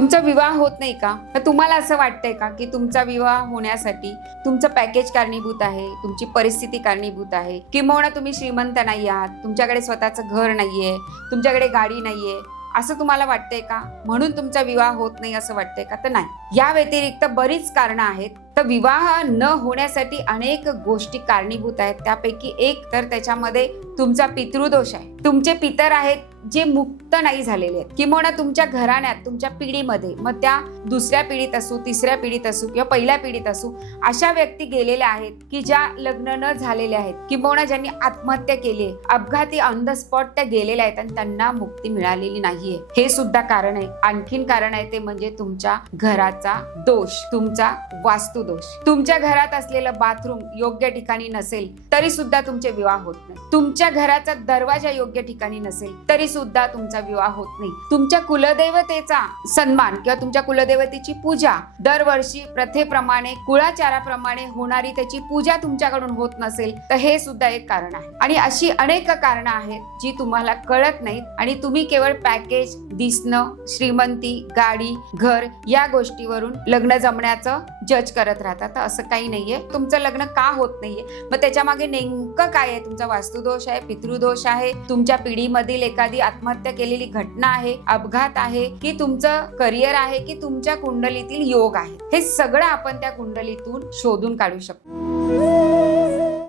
तुमचा विवाह होत नाही का? तर तुम्हाला असं वाटतंय का की तुमचा विवाह होण्यासाठी तुमचं पॅकेज कारणीभूत आहे तुमची परिस्थिती कारणीभूत आहे? किंवा तुम्ही श्रीमंत नाही आहात तुमच्याकडे स्वतःचं घर नाहीये तुमच्याकडे गाडी नाहीये असं तुम्हाला वाटतंय का? म्हणून तुमचा विवाह होत नाही असं वाटतंय का? तर नाही. या व्यतिरिक्त बरीच कारणं आहेत. तर विवाह न होण्यासाठी अनेक गोष्टी कारणीभूत आहेत. त्यापैकी एक तर त्याच्यामध्ये तुमचा पितृदोष आहे. तुमचे पितर आहेत जे मुक्त नाही झालेले आहेत. किंवा तुमच्या घराण्यात तुमच्या पिढीमध्ये मग त्या दुसऱ्या पिढीत असू तिसऱ्या पिढीत असू किंवा पहिल्या पिढीत असू अशा व्यक्ती गेलेल्या आहेत की ज्या लग्न न झालेल्या आहेत. किंवा ज्यांनी आत्महत्या केली आहे. अपघाती ऑन द स्पॉट त्या गेलेल्या आहेत आणि त्यांना मुक्ती मिळालेली नाहीये. हे सुद्धा कारण आहे. आणखीन कारण आहे ते म्हणजे तुमच्या घराचा दोष तुमचा वास्तुदोष. तुमच्या घरात असलेलं बाथरूम योग्य ठिकाणी नसेल तरी सुद्धा तुमचे विवाह होत नाही. तुमच्या घराचा दरवाजा योग्य ठिकाणी नसेल तरी सुद्धा तुमचा विवाह होत नाही. तुमच्या कुलदेवतेचा सन्मान किंवा तुमच्या कुलदेवतेची पूजा दरवर्षी प्रथेप्रमाणे कुळाचाराप्रमाणे होणारी त्याची पूजा तुमच्याकडून होत नसेल तर हे सुद्धा एक कारण आहे. आणि अशी अनेक कारणं आहेत जी तुम्हाला कळत नाहीत. आणि तुम्ही केवळ पॅकेज दिसणं श्रीमंती गाडी घर या गोष्टीवरून लग्न जमण्याचं जज करत राहता. तर असं काही नाहीये. तुमचं लग्न का होत नाहीये? मग त्याच्यामागे नेमकं काय आहे? तुमचा वास्तुदोष आहे पितृदोष आहे तुमच्या पिढीमधील एखादी आत्महत्या केलेली घटना आहे अपघात आहे की तुमचं करिअर आहे की तुमच्या कुंडलीतील योग आहे? हे सगळं आपण त्या कुंडलीतून शोधून काढू शकतो.